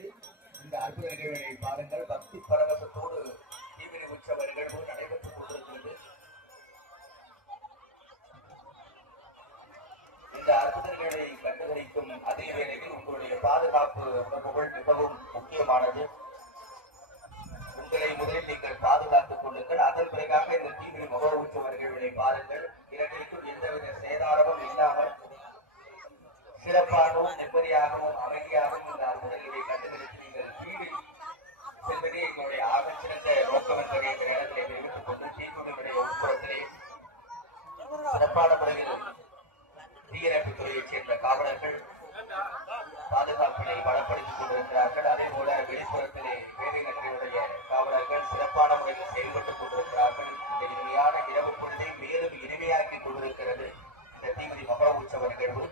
கொண்டிருக்கிறது. இந்த அற்புத நிகழ்வினை பாருங்கள். பக்தி பரவசத்தோடு தீமிதி உற்சவ நிகழ்வு நடைபெற்றுக் கொண்டிருக்கிறது. இந்த அற்புத நிகழ்வை கண்டுகளிக்கும் அதே வேளையில் உங்களுடைய பாதுகாப்பு உணர்வுகள் மிகவும் முக்கியமானது. உங்களை முதலில் நீங்கள் பாதுகாத்துக் கொள்ளுங்கள். அதன் பிறகாக இந்த தீமிதி முக உற்சவ நிகழ்வினை பாருங்கள். இரண்டிற்கும் எந்தவித சேதாரமும் இல்லாமல் சிறப்பாகவும் நிம்மதியாகவும் அமைதியாகவும் இந்த அற்புத நிகழ்வை கண்டுகளித்து நீங்கள் வீடு செல்வதே எங்களுடைய ஆகச்சிறந்த நோக்கம் என்பதை இந்த நேரத்திலே தெரிவித்துக் கொண்டு தீக்குழுவினுடைய உட்புறத்திலே சிறப்பான முறையில் தீயணைப்பு துறையைச் சேர்ந்த காவலர்கள் பாதுகாப்பினை பலப்படுத்திக் கொண்டிருக்கிறார்கள். அதே போல வெளிப்புறத்திலே வேலை நகரினுடைய காவலர்கள் சிறப்பான முறையில் செயல்பட்டுக் கொண்டிருக்கிறார்கள். இந்த இனிமையான இரவு பொழுதை மேலும் இனிமையாக்கிக் கொண்டிருக்கிறது இந்த தீமிதி மகா உற்சவ நிகழ்வு.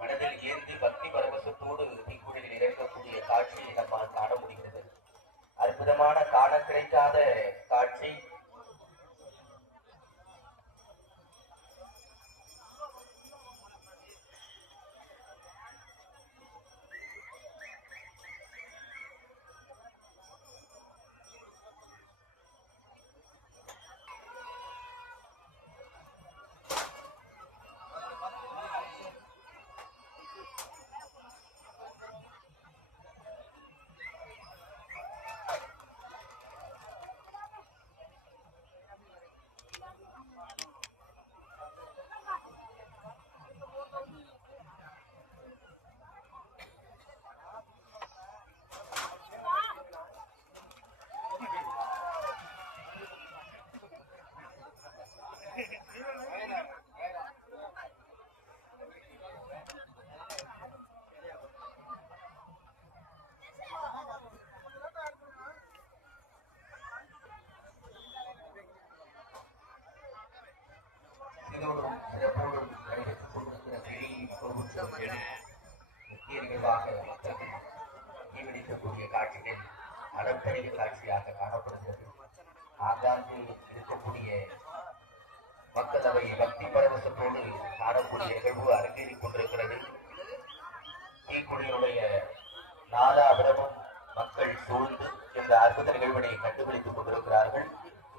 மனதில் ஏந்தி பக்தி பரவசத்தோடு தீக்குழியில் இறக்கக்கூடிய காட்சியை நம்மால் காண முடிகிறது. அற்புதமான காண கிடைக்காத காட்சி. இதோடும் சிறப்போடும் நடைபெற்றுக் கொண்டிருக்கிற முக்கிய நிகழ்வாக தீவிரிக்கக்கூடிய காட்சிகள் அளப்பரிய காட்சியாக காணப்படுகிறது. ஆங்காங்கே இருக்கக்கூடிய மக்களவை பக்தி பரவசத்தோடு காணக்கூடிய நிகழ்வு அரங்கேறிக் கொண்டிருக்கிறது. தீக்குழியினுடைய நாலாபுரமும் மக்கள் சூழ்ந்து இந்த அற்புத நிகழ்வினை கண்டுபிடித்துக் கொண்டிருக்கிறார்கள்.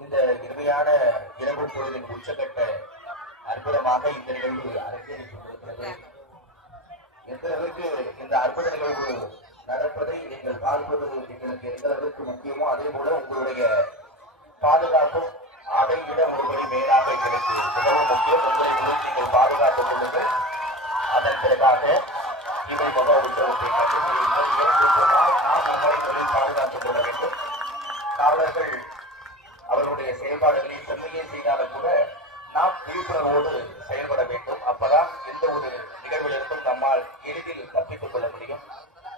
இந்த இனிமையான இரவு பொழுதின் உச்சகட்ட அற்புதமாக இந்த நிகழ்வு அரங்கேறிக் கொண்டிருக்கிறது. எந்த அளவுக்கு இந்த அற்புத நிகழ்வு நடப்பதை நீங்கள் பார்ப்பது எங்களுக்கு எந்த அளவுக்கு முக்கியமோ அதே போல உங்களுடைய பாதுகாப்பும் அதை விட ஒருவரை மேலாக எங்களுக்கு மிகவும் முக்கியம். உங்களை நீங்கள் பாதுகாத்துக் கொள்ளுங்கள். அதன் பிறகாக இவை முக உற்சவத்தை கண்டுபிடிங்கள். நாம் நம்மளை தொழில் பாதுகாத்துக் கொள்ள வேண்டும். காவலர்கள் அவர்களுடைய செயல்பாடுகளை செம்மையே செய்தாலும் கூட நாம் விழிப்புணர்வோடு செயல்பட வேண்டும். அப்பதான் எந்த ஒரு நிகழ்விலிருந்தும் நம்மால் எளிதில் தப்பித்துக் கொள்ள முடியும்.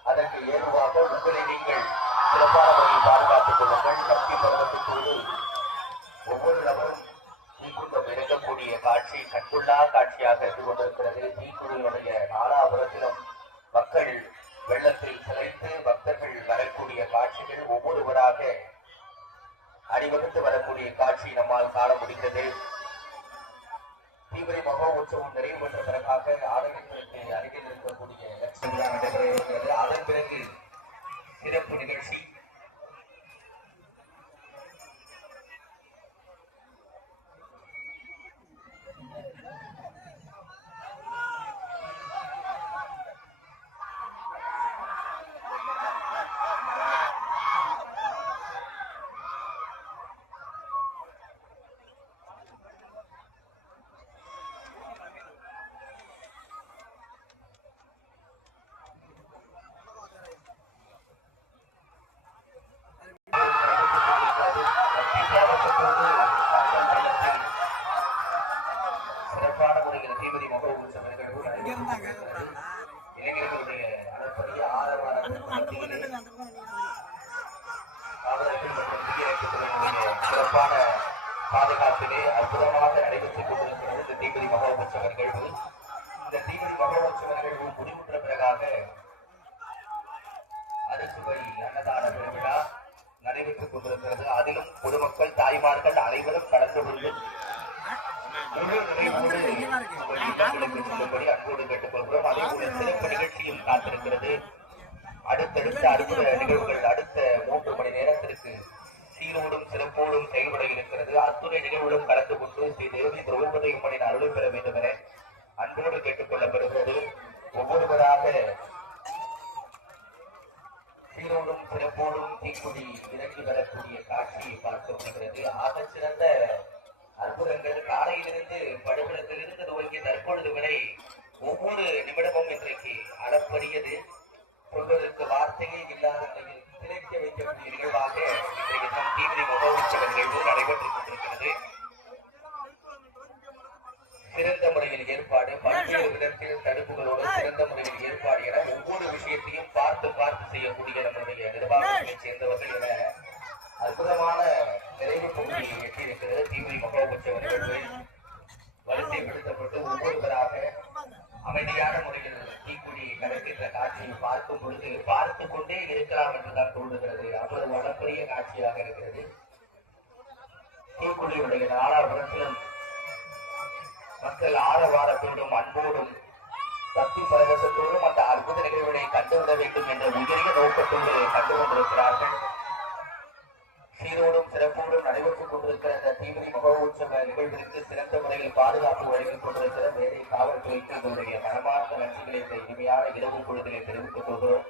அதற்கு ஏதுவாக உங்களை நீங்கள் சிறப்பான முறையில் பாதுகாத்துக் கொள்ளுங்கள். பக்தி பருவத்தோடு ஒவ்வொரு நபரும் தீக்குண்டம் இறங்கக்கூடிய காட்சி கண்கொள்ளா காட்சியாக இருந்து கொண்டிருக்கிறது. தீக்குழியினுடைய நாலாபுரத்திலும் மக்கள் வெள்ளத்தில் சிலைத்து பக்தர்கள் வரக்கூடிய காட்சிகள் ஒவ்வொருவராக அணிவகுத்து வரக்கூடிய காட்சி நம்மால் காண முடிகிறது. தீவிர மகா உற்சவம் நிறைவு பெற்ற பிறகாக ஆலயத்திற்கு அருகில் இருக்கக்கூடிய லட்சம் நடைபெற இருக்கிறது. அதன் பிறகு சிறப்பு நிகழ்ச்சி. வளப்பரிய ஆரவாரங்கள் மத்தியிலே காவலர்கள் மற்றும் தீயணைப்புத்துறையினுடைய சிறப்பான பாதுகாப்பிலே அற்புதமாக நடைபெற்றுக் கொண்டிருக்கிறது இந்த தீபதி மகோத்சவ நிகழ்வு. இந்த தீபதி மகோத்சவ நிகழ்வு முடிவுற்ற பிறகாக அறுசுவை அன்னதான பெருவிழா நடைபெற்றுக் கொண்டிருக்கிறது. அதிலும் பொதுமக்கள் தாய்மார்கள் அனைவரும் கலந்து கொண்டு முழு நிறைவோடு செல்லும்படி அன்போடு கேட்டுக்கொள்கிறோம். அதே போல சிறப்பு நிகழ்ச்சியும் காத்திருக்கிறது. அடுத்தடுத்த அற்புத நிகழ்வுகள் அடுத்த 3 மணி நேரத்திற்கு சீரோடும் சிறப்போடும் செயல்பட இருக்கிறது. அத்துணை நிகழ்வுகளும் கலந்து கொண்டு ஸ்ரீ தேவி திரௌபதி அம்மனின் அருளை பெற வேண்டும் என அன்போடு கேட்டுக் கொள்ளப்படுகிறது. ஒவ்வொருவராக சீரோடும் சிறப்போடும் தீக்குடி இறங்கி வரக்கூடிய காட்சியை பார்க்க முடிகிறது. ஆக சிறந்த அற்புதங்கள் காலையிலிருந்து படுகளத்திலிருந்து துவங்கிய தற்பொழுது வரை ஒவ்வொரு நிமிடமும் இன்றைக்கு அளப்பரியது, சொல்வதற்கு வார்த்தையே இல்லாத நிலையில் திளைக்க வைக்கக்கூடிய நிகழ்வாக இன்றைய தீவிர மகோத்சவ நிகழ்வு நடைபெற்றுக் கொண்டிருக்கிறது. சிறந்த முறையில் ஏற்பாடு, பல்வேறு விதத்தில் தடுப்புகளோடு சிறந்த முறையில் ஏற்பாடு என ஒவ்வொரு விஷயத்தையும் பார்த்து செய்யக்கூடிய நம்முடைய நிர்வாகத்தைச் சேர்ந்தவர்கள் என அற்புதமான நிறைவு பகுதியை எட்டியிருக்கிறது. தீவிர மகோத்சவ நிகழ்வு வரிசைப்படுத்தப்பட்டு ஒவ்வொருவராக அமைதியான முறையில் தீக்குடியை கலக்கின்ற காட்சியை பார்க்கும் பொழுது பார்த்து கொண்டே இருக்கலாம் என்றுதான் தோன்றுகிறது. அவ்வளவு வளப்பரிய காட்சியாக இருக்கிறது. தீக்குடியுடைய நாலாபுரத்திலும் மக்கள் ஆரவாரத்தோடும் அன்போடும் பக்தி பரவசத்தோடும் அந்த அற்புத நிகழ்வுகளை கண்டுவிட வேண்டும் என்ற உயரிய நோக்கத்தோடு கண்டு கொண்டிருக்கிறார்கள். சீரோடும் சிறப்போடும் நடைபெற்றுக் கொண்டிருக்கிற இந்த தீவிர மகோத்சவ நிகழ்விற்கு சிறந்த முறையில் பாதுகாப்பு வழங்கிக் கொண்டிருக்கிற வேலை காவல்துறைக்கு எங்களுடைய மனமார்ந்த நன்றிகளை இந்த இனிமையான இரவு பொழுதிலே தெரிவித்துக் கொள்கிறோம்.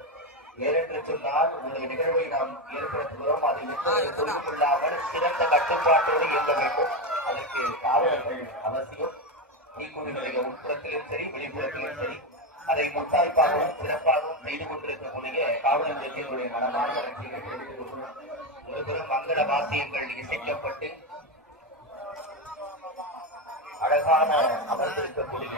ஏனென்று சொன்னால் உங்களுடைய நிகழ்வை நாம் ஏற்படுத்துகிறோம். அது எந்த தொழில் இல்லாமல் சிறந்த கட்டுப்பாட்டோடு இயங்க வேண்டும். அதற்கு காவலர்கள் அவசியம். தீக்குடிகளுடைய உட்புறத்திலும் சரி வெளிப்புறத்திலும் சரி அதை முத்தாய்ப்பாகவும் சிறப்பாகவும் செய்து கொண்டிருக்கக்கூடிய காவலர்களுக்கு எங்களுடைய மனமார்ந்த நன்றிகளை தெரிவித்துக் கொள்கிறோம். ஒருபுறம் மங்கள வாத்தியங்கள் இசைக்கப்பட்டு அழகான அமர்ந்திருக்கக்கூடிய